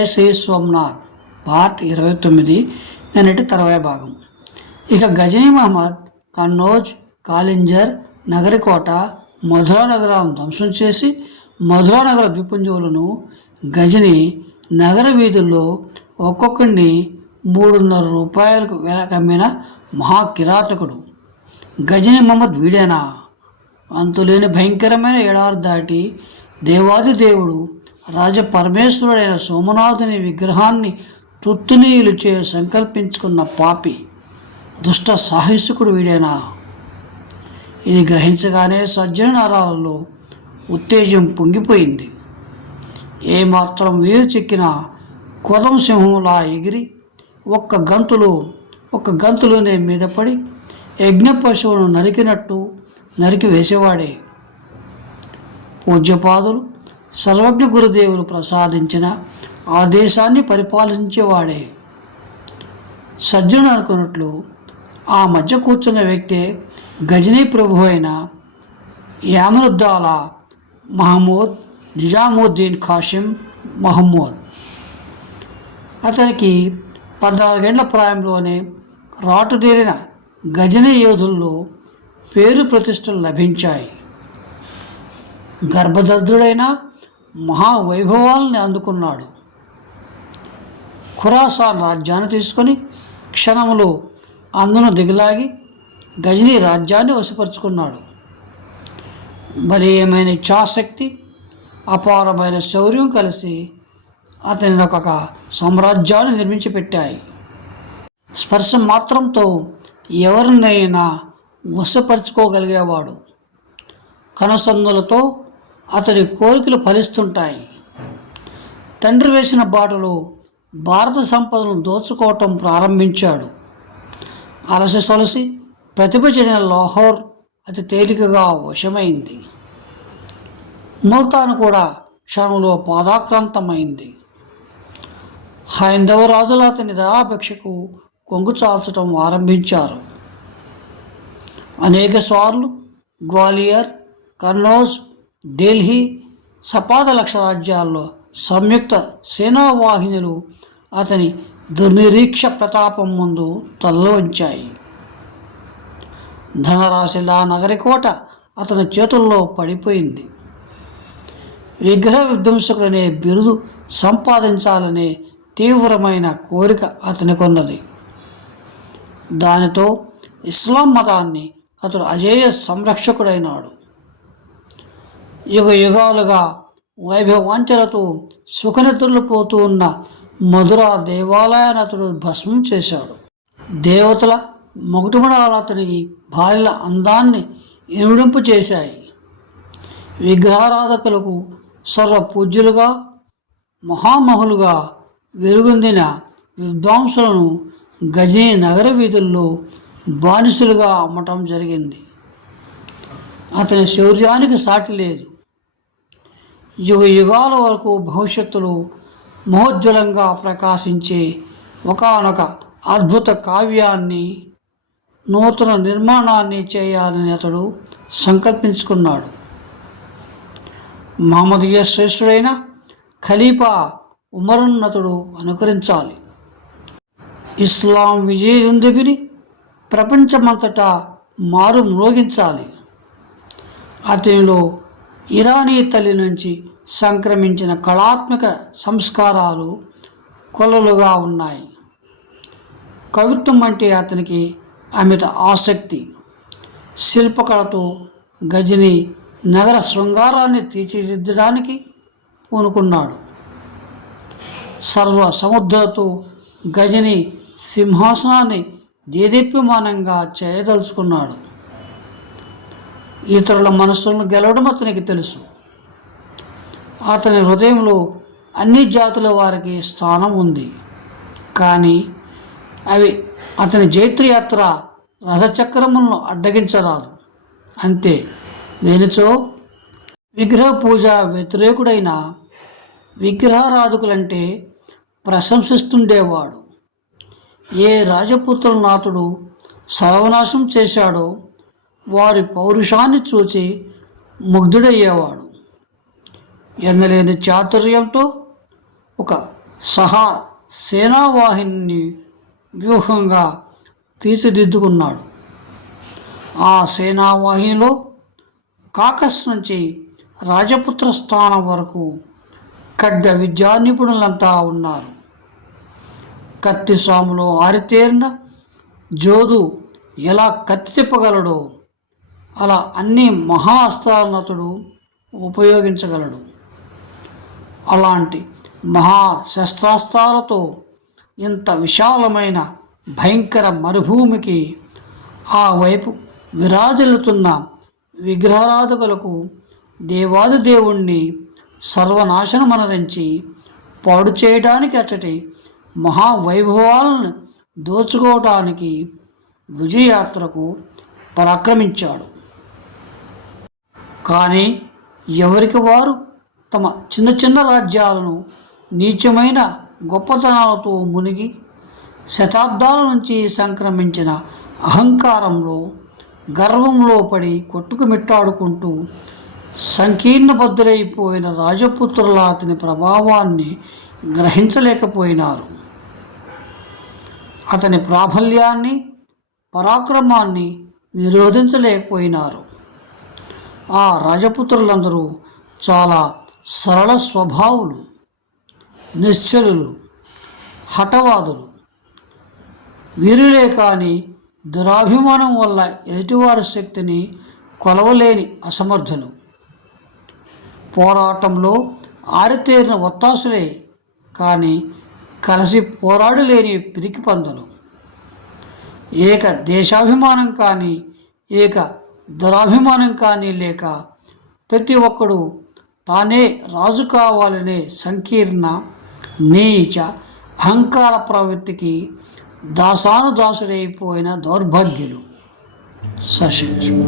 జయ Shri Somnath part ఇరవై తొమ్మిది నిన్నటి తర్వాయి భాగం. ఇక గజనీ మహమ్మద్ కన్నోజ్ కాలింజర్ నగరికోట మధురా నగరాలను ధ్వంసం చేసి మధురా నగర ద్వీపుంజువులను గజని నగర వీధుల్లో ఒక్కొక్కడిని మూడున్నర రూపాయలకు వేలకమ్మిన మహాకిరాతకుడు. మహా కిరాతకుడు గజని మహమ్మద్ వీడేనా? అంతులేని భయంకరమైన ఎడారు దాటి దేవాది దేవుడు రాజపరమేశ్వరుడైన సోమనాథుని విగ్రహాన్ని తుత్తునీయులు చే సంకల్పించుకున్న పాపి దుష్ట సాహసికుడు వీడేనా? ఇది గ్రహించగానే సజ్జనారాలలో ఉత్తేజం పొంగిపోయింది. ఏమాత్రం వేరు చెక్కిన కొదం సింహంలా ఎగిరి ఒక్క గంతులో ఒక్క గంతులోనే మీద పడి యజ్ఞ పశువును నరికినట్టు నరికి వేసేవాడే. పూజ్యపాదులు సర్వజ్ఞ గురుదేవులు ప్రసాదించిన ఆ దేశాన్ని పరిపాలించేవాడే. సజ్జనుడు అనుకున్నట్లు ఆ మధ్య కూర్చున్న వ్యక్తే గజనీ ప్రభు అయిన యామరుద్దాల మహమ్మద్ నిజాముద్దీన్ ఖాషిం మహమ్మూద్ అతనికి పద్నాలుగేండ్ల ప్రాయంలోనే రాటుదేరిన గజనీ యోధుల్లో పేరు ప్రతిష్టలు లభించాయి. గర్భదగ్ధుడైన మహావైభవాల్ని అందుకున్నాడు. ఖురాసాన్ రాజ్యాన్ని తీసుకొని క్షణంలో అందును దిగలాగి గజనీ రాజ్యాన్ని వశపరుచుకున్నాడు. బలీయమైన ఇచ్ఛాశక్తి అపారమైన శౌర్యం కలిసి అతని ఒక సామ్రాజ్యాన్ని నిర్మించి పెట్టాయి. స్పర్శ మాత్రంతో ఎవరినైనా వశపరుచుకోగలిగేవాడు. కనసన్నులతో అతని కోరికలు ఫలిస్తుంటాయి. తండ్రి వేసిన బాటలో భారత సంపదను దోచుకోవటం ప్రారంభించాడు. అలసి సొలసి ప్రతిభ చెందిన లాహోర్ అతి తేలికగా వశమైంది. ముల్తాన్ కూడా క్షణంలో పాదాక్రాంతమైంది హైందవ రాజులు అతని దయాపేక్షకు కొంగుచాల్చటం ఆరంభించారు. అనేక సార్లు గ్వాలియర్ కన్నౌజ్ ఢిల్లీ సపాదలక్ష రాజ్యాల్లో సంయుక్త సేనావాహినులు అతని దుర్నిరీక్ష ప్రతాపం ముందు తల్లవంచాయి ధనరాశిలా నగరికోట అతని చేతుల్లో పడిపోయింది. విగ్రహ విధ్వంసకుడనే బిరుదు సంపాదించాలనే తీవ్రమైన కోరిక అతనికొన్నది. దానితో ఇస్లాం మతాన్ని అతడు అజేయ సంరక్షకుడైనాడు. యుగ యుగాలుగా వైభవాంచలతో సుఖనిద్రలు పోతూ ఉన్న మధుర దేవాలయాన్ని అతడు భస్మం చేశాడు. దేవతల మొగటుమడాలు అతనికి భార్యల అందాన్ని ఇనుడింపు చేశాయి. విగ్రహారాధకులకు సర్వ పూజ్యులుగా మహామహులుగా వెలుగొందిన విద్వాంసులను గజనీ నగర వీధుల్లో బానిసలుగా అమ్మటం జరిగింది. అతని శౌర్యానికి సాటి లేదు. యుగ యుగాల వరకు భవిష్యత్తులో మహోజ్వలంగా ప్రకాశించే ఒకానొక అద్భుత కావ్యాన్ని నూతన నిర్మాణాన్ని చేయాలని అతడు సంకల్పించుకున్నాడు. మహమ్మదీయ శ్రేష్ఠుడైన ఖలీఫా ఉమరున్నతుడు అనుకరించాలి. ఇస్లాం విజయదుందుబిని ప్రపంచమంతటా మారు మ్రోగించాలి. అతనిలో ఇరానీ తల్లి నుంచి సంక్రమించిన కళాత్మక సంస్కారాలు కొలలుగా ఉన్నాయి. కవిత్వం అంటే అతనికి అమిత ఆసక్తి. శిల్పకళతో గజని నగర శృంగారాన్ని తీర్చిదిద్దడానికి పూనుకున్నాడు. సర్వ సముద్రతో గజని సింహాసనాన్ని దేదీప్యమానంగా చేయదలుచుకున్నాడు. ఇతరుల మనస్సులను గెలవడం అతనికి తెలుసు. అతని హృదయంలో అన్ని జాతుల వారికి స్థానం ఉంది. కానీ అవి అతని జైత్రయాత్ర రథచక్రములను అడ్డగించరాదు. అంతే. లేనిచో విగ్రహ పూజ వ్యతిరేకుడైన విగ్రహారాధకులంటే ప్రశంసిస్తుండేవాడు. ఏ రాజపుత్రనాథుడు సర్వనాశం చేశాడో పౌరుషాన్ని చూచి ముగ్ధుడయ్యేవాడు. ఎన్నలేని చాతుర్యంతో ఒక సహా సేనావాహిని వ్యూహంగా తీర్చిదిద్దుకున్నాడు. ఆ సేనావాహినిలో కాకస్ నుంచి రాజపుత్ర స్థానం వరకు ఖడ్గ విద్యా నిపుణులంతా ఉన్నారు. కత్తి స్వాములో ఆరితేరిన జోదు ఎలా కత్తి తిప్పగలడో అలా అన్ని మహా అస్త్రాలనతుడు ఉపయోగించగలడు. అలాంటి మహా శస్త్రాస్త్రాలతో ఇంత విశాలమైన భయంకర మరుభూమికి ఆ వైపు విరాజిల్లుతున్న విగ్రహారాధకులకు దేవాది దేవుణ్ణి సర్వనాశనమనరించి పాడు చేయడానికి అచ్చటి మహావైభవాలను దోచుకోవటానికి విజయయాత్రకు పరాక్రమించాడు. కానీ ఎవరికి వారు తమ చిన్న చిన్న రాజ్యాలను నీచమైన గొప్పతనాలతో మునిగి శతాబ్దాల నుంచి సంక్రమించిన అహంకారంలో గర్వంలో పడి కొట్టుకుమిట్టాడుకుంటూ సంకీర్ణబద్ధులైపోయిన రాజపుత్రుల అతని ప్రభావాన్ని గ్రహించలేకపోయినారు. అతని ప్రాబల్యాన్ని పరాక్రమాన్ని నిరోధించలేకపోయినారు. ఆ రాజపుత్రులందరూ చాలా సరళ స్వభావులు నిశ్చలులు హఠవాదులు. వీరులే కానీ దురాభిమానం వల్ల ఎదుటివారి శక్తిని కొలవలేని అసమర్థులు. పోరాటంలో ఆరితేరిన ఒత్తాసులే కానీ కలిసి పోరాడలేని పిరికి పందలు ఏక దేశాభిమానం కానీ ఏక దురాభిమానం కానీ లేక ప్రతి ఒక్కడు తానే రాజు కావాలనే సంకీర్ణ నీచ అహంకార ప్రవృత్తికి దాసానుదాసుడైపోయిన దౌర్భాగ్యులు. సశేషం